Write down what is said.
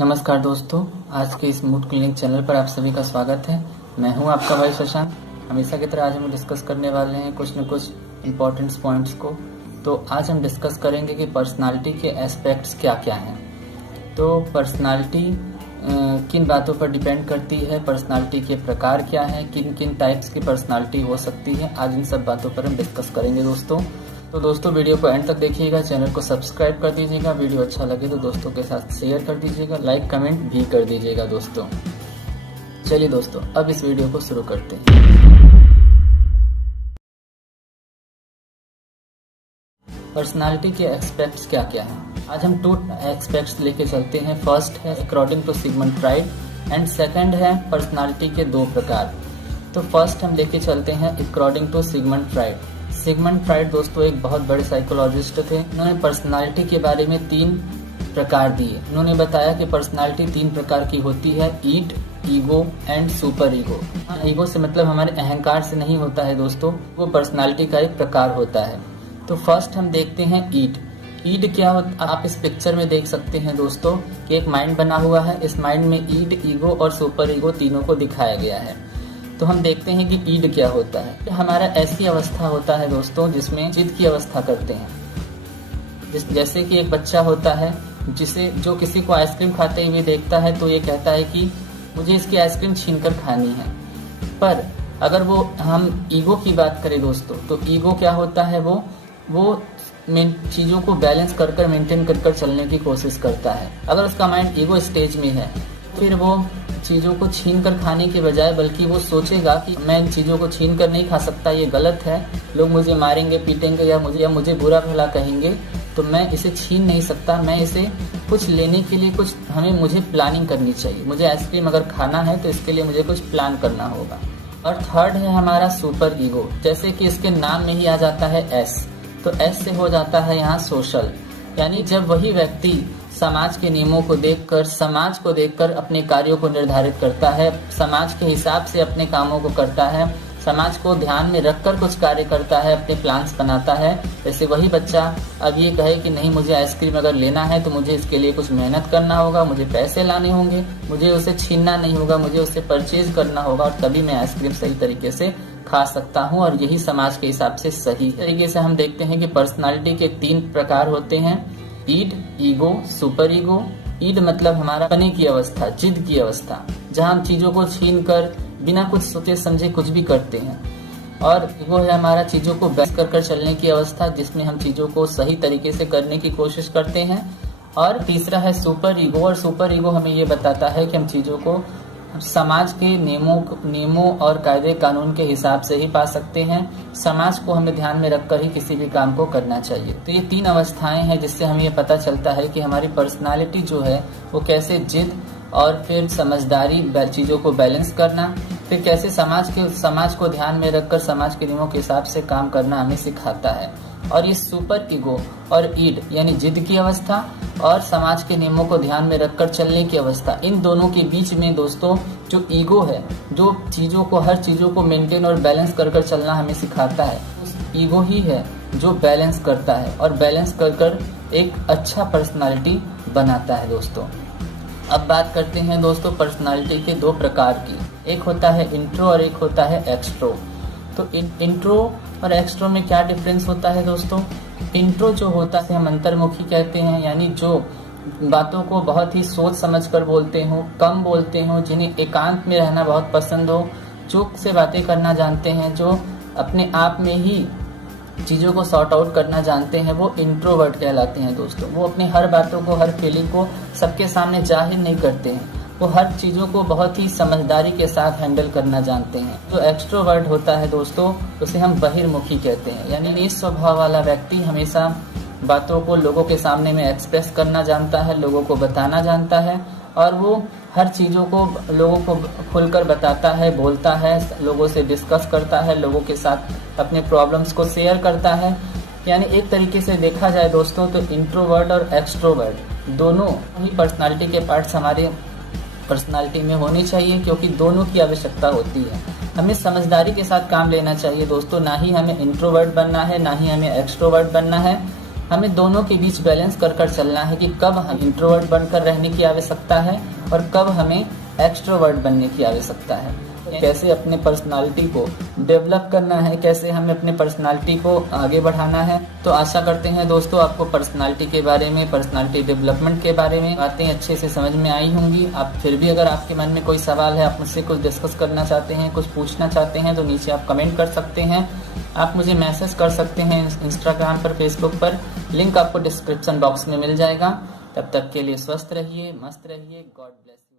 नमस्कार दोस्तों, आज के इस मूड क्लिनिक चैनल पर आप सभी का स्वागत है। मैं हूं आपका भाई शशांक। हमेशा की तरह आज हम डिस्कस करने वाले हैं कुछ न कुछ इम्पोर्टेंट पॉइंट्स को। तो आज हम डिस्कस करेंगे कि पर्सनालिटी के एस्पेक्ट्स क्या क्या हैं। तो पर्सनालिटी किन बातों पर डिपेंड करती है, पर्सनालिटी के प्रकार क्या हैं, किन किन टाइप्स की पर्सनालिटी हो सकती है, आज इन सब बातों पर हम डिस्कस करेंगे दोस्तों। तो दोस्तों वीडियो को एंड तक देखिएगा, चैनल को सब्सक्राइब कर दीजिएगा, वीडियो अच्छा लगे तो दोस्तों के साथ शेयर कर दीजिएगा, लाइक कमेंट भी कर दीजिएगा दोस्तों। चलिए दोस्तों, अब इस वीडियो को शुरू करते हैं। पर्सनालिटी के एस्पेक्ट्स क्या क्या हैं। आज हम 2 एस्पेक्ट्स लेके चलते हैं। फर्स्ट है according to Sigmund Freud and second है पर्सनालिटी के 2 प्रकार। तो फर्स्ट हम लेके चलते हैं according to Sigmund Freud. Sigmund Freud दोस्तों एक बहुत बड़े साइकोलॉजिस्ट थे। उन्होंने पर्सनालिटी के बारे में 3 प्रकार दिए। उन्होंने बताया कि पर्सनालिटी 3 प्रकार की होती है, id, ego and super ego. Ego से मतलब हमारे अहंकार से नहीं होता है दोस्तों, वो पर्सनालिटी का एक प्रकार होता है। तो फर्स्ट हम देखते हैं ईड। ईड क्या होता है, आप इस पिक्चर में देख सकते हैं दोस्तों कि एक माइंड बना हुआ है। इस माइंड में ईड, ईगो और सुपर ईगो तीनों को दिखाया गया है। तो हम देखते हैं कि ईड क्या होता है। हमारा ऐसी अवस्था होता है दोस्तों जिसमें जिद की अवस्था करते हैं। जैसे कि एक बच्चा होता है जो किसी को आइसक्रीम खाते हुए देखता है तो ये कहता है कि मुझे इसकी आइसक्रीम छीनकर खानी है। पर अगर वो हम ईगो की बात करें दोस्तों, तो ईगो क्या होता है, वो चीजों को बैलेंस कर मेंटेन कर चलने की कोशिश करता है। अगर उसका माइंड ईगो स्टेज में है फिर वो चीज़ों को छीन कर खाने के बजाय बल्कि वो सोचेगा कि मैं इन चीज़ों को छीन कर नहीं खा सकता, ये गलत है, लोग मुझे मारेंगे पीटेंगे या मुझे बुरा भला कहेंगे, तो मैं इसे छीन नहीं सकता। मैं इसे कुछ लेने के लिए मुझे प्लानिंग करनी चाहिए। मुझे आइसक्रीम अगर खाना है तो इसके लिए मुझे कुछ प्लान करना होगा। और थर्ड है हमारा सुपर ईगो। जैसे कि इसके नाम में ही आ जाता है एस, तो एस से हो जाता है यहाँ सोशल। यानी जब वही व्यक्ति समाज के नियमों को देखकर अपने कार्यों को निर्धारित करता है, समाज के हिसाब से अपने कामों को करता है, समाज को ध्यान में रखकर कुछ कार्य करता है, अपने प्लान्स बनाता है। जैसे वही बच्चा अब ये कहे कि नहीं, मुझे आइसक्रीम अगर लेना है तो मुझे इसके लिए कुछ मेहनत करना होगा, मुझे पैसे लाने होंगे, मुझे उसे छीनना नहीं होगा, मुझे उसे परचेज करना होगा और तभी मैं आइसक्रीम सही तरीके से खा सकता हूँ और यही समाज के हिसाब से सही तरीके से हम देखते हैं कि पर्सनालिटी के 3 प्रकार होते हैं, ईड, ईगो, सुपर ईगो। ईड मतलब हमारा पने की अवस्था, जिद की अवस्था, जहाँ हम चीजों को छीन कर बिना कुछ सोचे समझे कुछ भी करते हैं। और ईगो है हमारा चीजों को बैलेंस कर चलने की अवस्था, जिसमें हम चीजों को सही तरीके से करने की कोशिश करते हैं। और तीसरा है सुपर ईगो, और सुपर ईगो हमें ये बताता है कि हम चीजों को समाज के नियमों और कायदे कानून के हिसाब से ही पा सकते हैं। समाज को हमें ध्यान में रखकर ही किसी भी काम को करना चाहिए। तो ये 3 अवस्थाएं हैं जिससे हमें ये पता चलता है कि हमारी पर्सनालिटी जो है वो कैसे जिद और फिर समझदारी, चीजों को बैलेंस करना, फिर कैसे समाज को ध्यान में रखकर समाज के नियमों के हिसाब से काम करना हमें सिखाता है। और ये सुपर ईगो और ईड यानी जिद की अवस्था और समाज के नियमों को ध्यान में रखकर चलने की अवस्था, इन दोनों के बीच में दोस्तों जो ईगो है, जो हर चीजों को मेंटेन और बैलेंस कर चलना हमें सिखाता है, उस ईगो ही है जो बैलेंस करता है और बैलेंस कर एक अच्छा पर्सनालिटी बनाता है दोस्तों। अब बात करते हैं दोस्तों पर्सनालिटी के 2 प्रकार की। एक होता है इंट्रो और एक होता है एक्सट्रो। तो इंट्रो और एक्सट्रो में क्या डिफरेंस होता है दोस्तों। इंट्रो जो होता है हम अंतर्मुखी कहते हैं, यानी जो बातों को बहुत ही सोच समझकर बोलते हो, कम बोलते हो, जिन्हें एकांत में रहना बहुत पसंद हो, चुप से बातें करना जानते हैं, जो अपने आप में ही चीज़ों को सॉर्ट आउट करना जानते हैं, वो इंट्रोवर्ट कहलाते हैं दोस्तों। वो अपनी हर बातों को, हर फीलिंग को सबके सामने जाहिर नहीं करते हैं, वो हर चीज़ों को बहुत ही समझदारी के साथ हैंडल करना जानते हैं। जो एक्सट्रोवर्ट होता है दोस्तों उसे हम बहिर्मुखी कहते हैं, यानी इस स्वभाव वाला व्यक्ति हमेशा बातों को लोगों के सामने में एक्सप्रेस करना जानता है, लोगों को बताना जानता है और वो हर चीज़ों को लोगों को खुलकर बताता है, बोलता है, लोगों से डिस्कस करता है, लोगों के साथ अपने प्रॉब्लम्स को शेयर करता है। यानी एक तरीके से देखा जाए दोस्तों तो इंट्रोवर्ट और एक्सट्रोवर्ट दोनों ही पर्सनालिटी के पार्ट्स हमारे पर्सनालिटी में होनी चाहिए, क्योंकि दोनों की आवश्यकता होती है। हमें समझदारी के साथ काम लेना चाहिए दोस्तों, ना ही हमें इंट्रोवर्ट बनना है ना ही हमें एक्सट्रोवर्ट बनना है। हमें दोनों के बीच बैलेंस कर कर चलना है कि कब हम इंट्रोवर्ट बनकर रहने की आवश्यकता है और कब हमें एक्सट्रोवर्ट बनने की आवश्यकता है। कैसे अपने पर्सनालिटी को डेवलप करना है, कैसे हमें अपने पर्सनालिटी को आगे बढ़ाना है। तो आशा करते हैं दोस्तों आपको पर्सनालिटी के बारे में, पर्सनालिटी डेवलपमेंट के बारे में बातें अच्छे से समझ में आई होंगी। आप फिर भी अगर आपके मन में कोई सवाल है, आप मुझसे कुछ डिस्कस करना चाहते हैं, कुछ पूछना चाहते हैं, तो नीचे आप कमेंट कर सकते हैं। आप मुझे मैसेज कर सकते हैं इंस्टाग्राम पर, फेसबुक पर, लिंक आपको डिस्क्रिप्शन बॉक्स में मिल जाएगा। तब तक के लिए स्वस्थ रहिए, मस्त रहिए। God bless.